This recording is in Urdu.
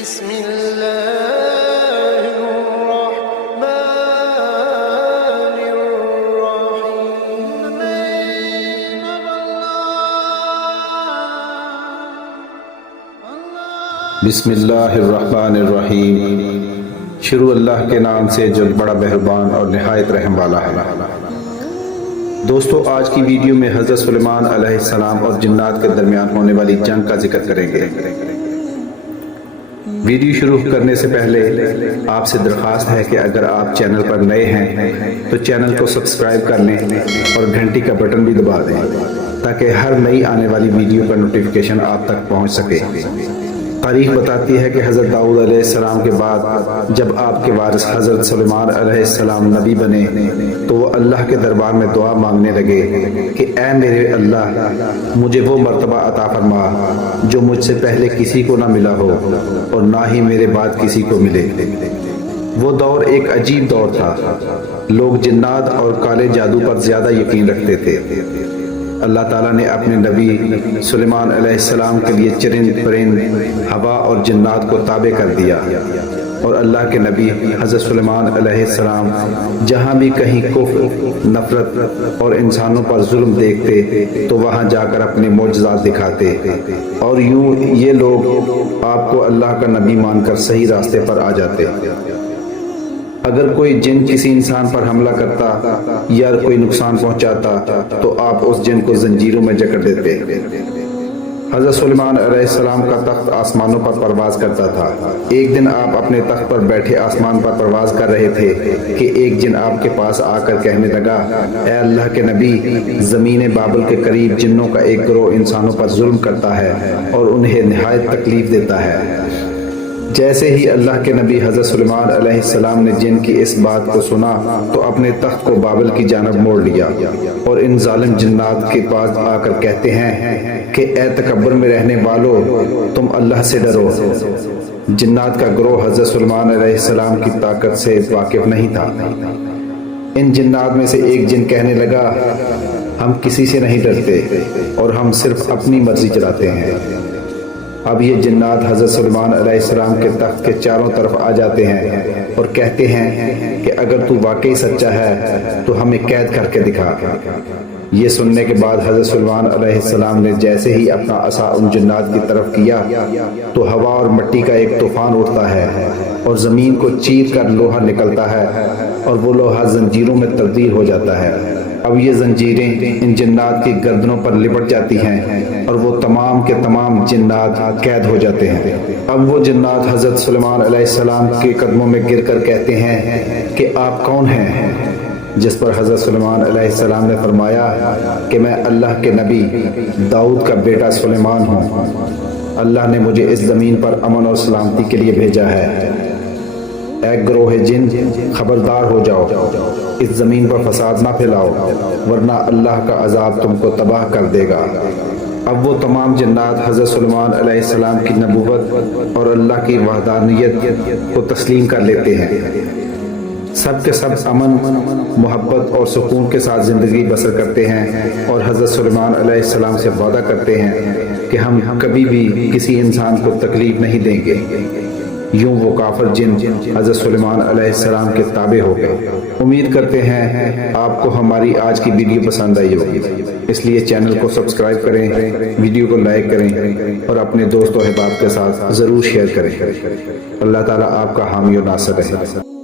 بسم الله الرحمن الرحيم. بسم اللہ الرحمن الرحیم. شروع اللہ کے نام سے جو بڑا مہربان اور نہایت رحم والا ہے. دوستو، آج کی ویڈیو میں حضرت سلیمان علیہ السلام اور جنات کے درمیان ہونے والی جنگ کا ذکر کریں گے. ویڈیو شروع کرنے سے پہلے آپ سے درخواست ہے کہ اگر آپ چینل پر نئے ہیں تو چینل کو سبسکرائب کر لیں اور گھنٹی کا بٹن بھی دبا دیں تاکہ ہر نئی آنے والی ویڈیو کا نوٹیفیکیشن آپ تک پہنچ سکے. تاریخ بتاتی ہے کہ حضرت داؤد علیہ السلام کے بعد جب آپ کے وارث حضرت سلیمان علیہ السلام نبی بنے تو وہ اللہ کے دربار میں دعا مانگنے لگے کہ اے میرے اللہ، مجھے وہ مرتبہ عطا فرما جو مجھ سے پہلے کسی کو نہ ملا ہو اور نہ ہی میرے بعد کسی کو ملے. وہ دور ایک عجیب دور تھا. لوگ جنات اور کالے جادو پر زیادہ یقین رکھتے تھے. اللہ تعالیٰ نے اپنے نبی سلیمان علیہ السلام کے لیے چرند پرند، ہوا اور جنات کو تابع کر دیا، اور اللہ کے نبی حضرت سلیمان علیہ السلام جہاں بھی کہیں کفر، نفرت اور انسانوں پر ظلم دیکھتے تو وہاں جا کر اپنے معجزات دکھاتے، اور یوں یہ لوگ آپ کو اللہ کا نبی مان کر صحیح راستے پر آ جاتے. اگر کوئی جن کسی انسان پر حملہ کرتا یا کوئی نقصان پہنچاتا تو آپ اس جن کو زنجیروں میں جکڑ دیتے. حضرت سلیمان علیہ السلام کا تخت آسمانوں پر پرواز کرتا تھا. ایک دن آپ اپنے تخت پر بیٹھے آسمان پر پرواز کر رہے تھے کہ ایک جن آپ کے پاس آ کر کہنے لگا، اے اللہ کے نبی، زمین بابل کے قریب جنوں کا ایک گروہ انسانوں پر ظلم کرتا ہے اور انہیں نہایت تکلیف دیتا ہے. جیسے ہی اللہ کے نبی حضرت سلیمان علیہ السلام نے جن کی اس بات کو سنا تو اپنے تخت کو بابل کی جانب موڑ لیا اور ان ظالم جنات کے پاس آ کر کہتے ہیں کہ اے تکبر میں رہنے والو، تم اللہ سے ڈرو. جنات کا گروہ حضرت سلیمان علیہ السلام کی طاقت سے واقف نہیں تھا. ان جنات میں سے ایک جن کہنے لگا، ہم کسی سے نہیں ڈرتے اور ہم صرف اپنی مرضی چلاتے ہیں. اب یہ جنات حضرت سلیمان علیہ السلام کے تخت کے چاروں طرف آ جاتے ہیں اور کہتے ہیں کہ اگر تو واقعی سچا ہے تو ہمیں قید کر کے دکھا. یہ سننے کے بعد حضرت سلیمان علیہ السلام نے جیسے ہی اپنا عصا ان جنات کی طرف کیا تو ہوا اور مٹی کا ایک طوفان اٹھتا ہے اور زمین کو چیر کر لوہا نکلتا ہے اور وہ لوہا زنجیروں میں تبدیل ہو جاتا ہے. اب یہ زنجیریں ان جنات کی گردنوں پر لپٹ جاتی ہیں اور وہ تمام کے تمام جنات قید ہو جاتے ہیں. اب وہ جنات حضرت سلیمان علیہ السلام کے قدموں میں گر کر کہتے ہیں کہ آپ کون ہیں؟ جس پر حضرت سلیمان علیہ السلام نے فرمایا کہ میں اللہ کے نبی داؤد کا بیٹا سلیمان ہوں. اللہ نے مجھے اس زمین پر امن اور سلامتی کے لیے بھیجا ہے. اے گروہ جن، خبردار ہو جاؤ، اس زمین پر فساد نہ پھیلاؤ ورنہ اللہ کا عذاب تم کو تباہ کر دے گا. اب وہ تمام جنات حضرت سلیمان علیہ السلام کی نبوت اور اللہ کی وحدانیت کو تسلیم کر لیتے ہیں. سب کے سب امن، محبت اور سکون کے ساتھ زندگی بسر کرتے ہیں اور حضرت سلیمان علیہ السلام سے وعدہ کرتے ہیں کہ ہم کبھی بھی کسی انسان کو تکلیف نہیں دیں گے. یوں وہ کافر جن حضرت سلیمان علیہ السلام کے تابع ہو گئے. امید کرتے ہیں آپ کو ہماری آج کی ویڈیو پسند آئی ہوگی، اس لیے چینل کو سبسکرائب کریں، ویڈیو کو لائک کریں اور اپنے دوست و احباب کے ساتھ ضرور شیئر کریں. اللہ تعالیٰ آپ کا حامی و ناصر رہے.